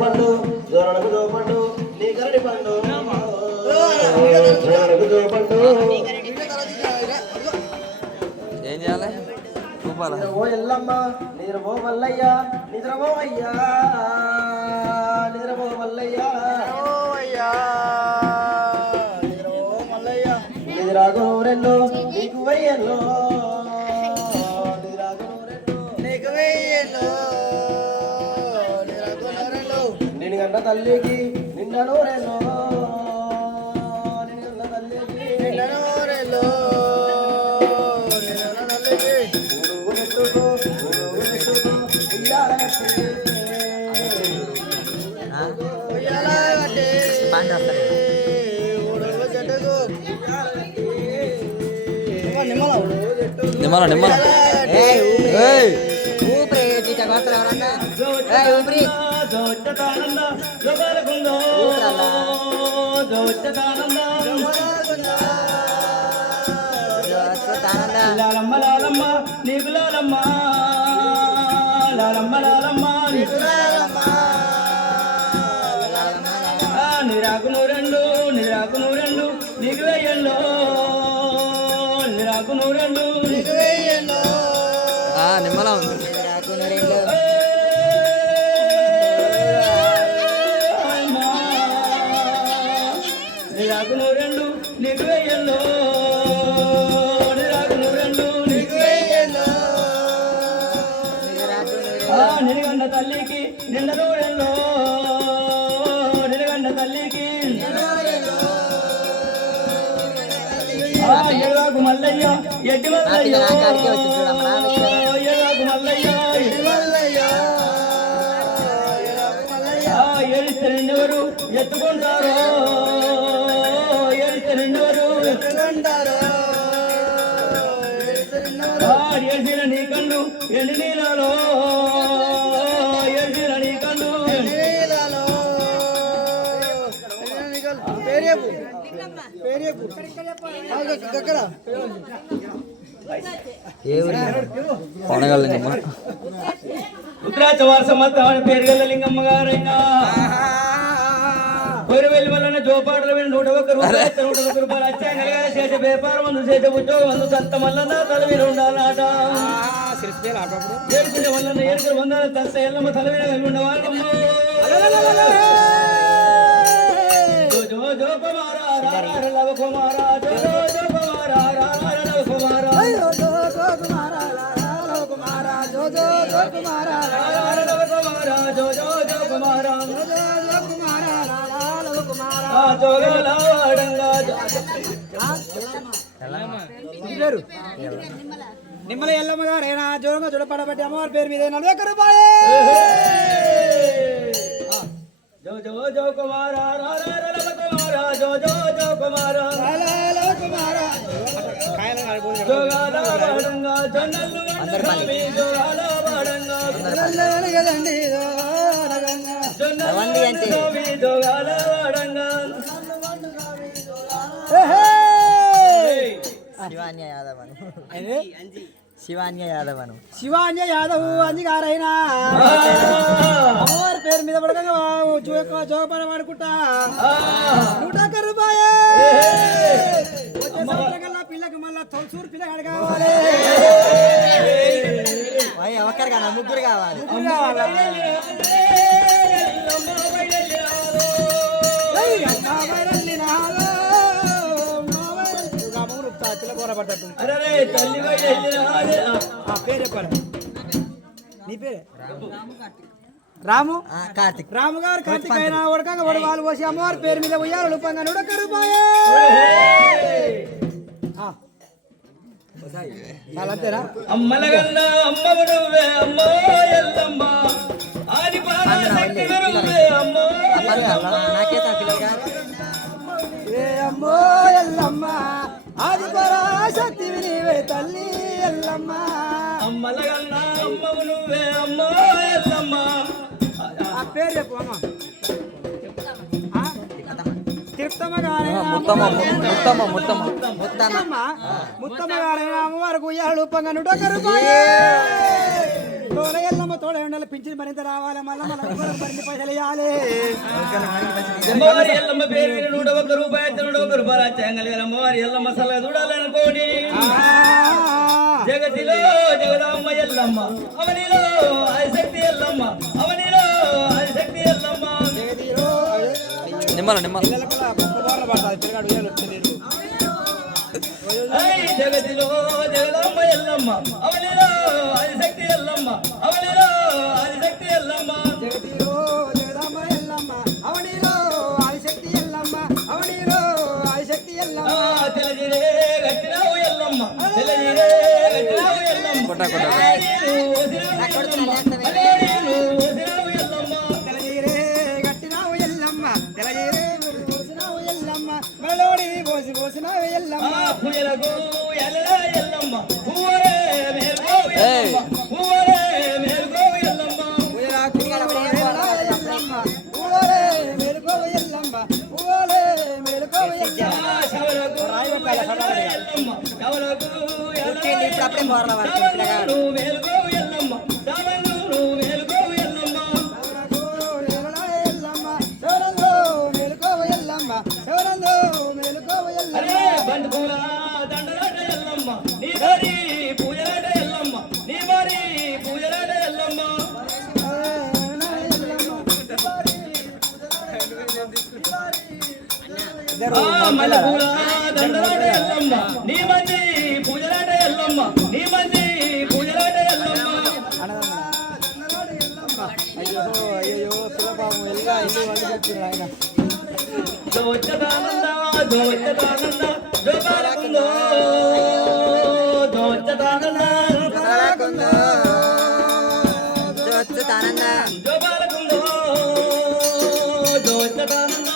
పండు జోరణకు జోపండు నీ కరడి పండు జోపండు ఏం చేయాలి ఓ ఎల్లమ్మ నిద్రపో మల్లయ్య నిద్రపో అయ్యా నిద్రపో మల్లయ్య నిద్రాకు రెండు నీకు వయ్యల్లో నిన్ను గంట తల్లికి నిన్న నూరెల్లో నిన్ను గంట తల్లికి నిన్న నూరెల్లో నిమ్మల నిమ్మల లాలమ్మ లాలమ్మ నీకు లాలమ్మ లాలమ్మ లాలమ్మ నీకు లాలమ్మ నిరాకును రెండు నీకు వేయంలో నిరాకును రెండు నీకు వేయంలో నిమ్మల ఉంది నిరాకును రెండు నీకు వేయంలో నిలగండ తల్లికి నిండ నూరెల్లో నిలగండ తల్లికి ఎడవాకు మల్లయ్య ఎడ్డి మల్లయ్య ఎడవాకు మల్లయ్య ఏడిస్తే రెండెవరు ఎత్తుకుంటారు ఏడిస్తే రెండెవరు ఎత్తుకుంటారు ఏడిసిన నీ కళ్ళు ఎండి నీళ్ళలో ఏడిసిన నీ కళ్ళు ఎండి నీళ్ళలో కొనగలింగమ్మ ఉత్తరాచ వారసమత్త పేరు గల్ల లింగమ్మ గారైనా కోరివెల్లి వలన జోపాటలు 101 రూపాయలు అచ్చాంగలుగా చేసే వ్యాపారం వందు చేసే ఉద్యోగం వందు సత్త మల్లన్న తలవీరు ఉండాలట ఏడుకునే వలన ఏడుకుని వందాల తస్త ఎల్లమ్మ తలవీర కలిగి ఉండవాళ్ళమ్మ జో జో కుమారా లవ కుమారా జో జో కుమారా లవ కుమారా జో జో కుమారా లవ కుమారా జో జో కుమారా లవ కుమారా జో జో కుమారా నిమ్మల ఎల్లమ్మ గారైనా జోరంగా చూడపడబట్టి అమ్మవారి పేరు మీద 41 రూపాయలు జో జో జో కుమారా కుమారా జో జో జో కుమారా కుమారా జోగాల వాడంగా జొన్నలు వండగామి జోగాల వాడంగా జొన్నలు కదండి జోగాల వాడంగా శివాన్య యాదవ్ శివాన్య యాదవ్ అంజిగారైనా అమ్మవారి పేరు మీద పడకంగా జోపడ వాడుకుంటా 101 రూపాయలు పిల్లకి మళ్ళా తొలసూరు పిల్లగాడు కావాలి ఒకరు కాదు ముగ్గురు కావాలి పేరు చెప్పాలి నీ పేరే రాము కార్తిక్ రాము గారు కార్తిక్ అయినా ఉడకంగా వాళ్ళు పోసి అమ్మవారి పేరు మీద ఉయ్యాలి రూపంగా 101 రూపాయలు అంతేనా అమ్మలగన్నా అమ్మవు నువ్వే అమ్మో ఎల్లమ్మ ఆది పరాశక్తి నువ్వే అమ్మో అమ్మో ఎల్లమ్మ ఆది పరాశక్తి నీవే తల్లి ఎల్లమ్మ అమ్మలగన్నా అమ్మవు నువ్వే అమ్మో ఎల్లమ్మ ఆ పేరు చెప్పు అమ్మ తిరుపతి ముత్తమ్మగారైన అమ్మవారికి ఉయ్యాలు పొంగను తోడ ఎల్లమ్మ తోడ ఉండాలి పింఛన్ మరింత రావాలి మళ్ళీ మరిన్ని పైసలు ఇవ్వాలి అమ్మవారి ఎల్లమ్మ పేరు విని 101 రూపాయలు 101 రూపాయలు చెంగలి అమ్మవారి ఎల్లమ్మ సలహా చూడాలనుకోని జగతిలో జగదమ్మ ఎల్లమ్మ అవనిలో ఆదిశక్తి ఎల్లమ్మ అవనిలో ఆదిశక్తి ఎల్లమ్మ నిమ్మల జగతిలో జగదమ్మ ఎల్లమ్మ అవనిలో ఆదిశక్తి ఎల్లమ్మ అవనిలో ఆదిశక్తి ఎల్లమ్మ జగతిలో జగదమ్మ ఎల్లమ్మ అవనిలో ఆదిశక్తి ఎల్లమ్మ అవనిలో ఆదిశక్తి ఎల్లమ్మ తెలజిరే గట్టినావు ఎల్లమ్మ తెలజిరే గట్టినావు ఎల్లమ్మ తెలజీరే గట్టినావు ఎల్లమ్మ తెలజీరే పోసినావు ఎల్లమ్మ మెలోడి పోసినావు ఎల్లమ్మ పూజలకు ఎల్లరా ఎల్లమ్మ పూవరే మేల్కో ఎల్లమ్మ పూవరే మేల్కో ఎల్లమ్మ శవలకు ఎల్లమ్మ శవలకు మేల్కో ఎల్లమ్మ శవను మేల్కో ఎల్లమ్మ అరే బండుకూల దండలాట ఎల్లమ్మ నీ మరి పూజలాట ఎల్లమ్మ నీ మరి పూజలాట ఎల్లమ్మ మల్లెపూల దండలాట ఎల్లమ్మ నీ మంది పూజలాట ఎల్లమ్మ నీ మంది పూజలాట ఎల్లమ్మ అయ్యో పిల్లపాము ఎలా ఇల్లు వాళ్ళు చెప్తున్నారు ఆయన దోచదానంద దోచదానంద జోపాలకుందో దోచదానంద జోపాలకుందో దోచదానంద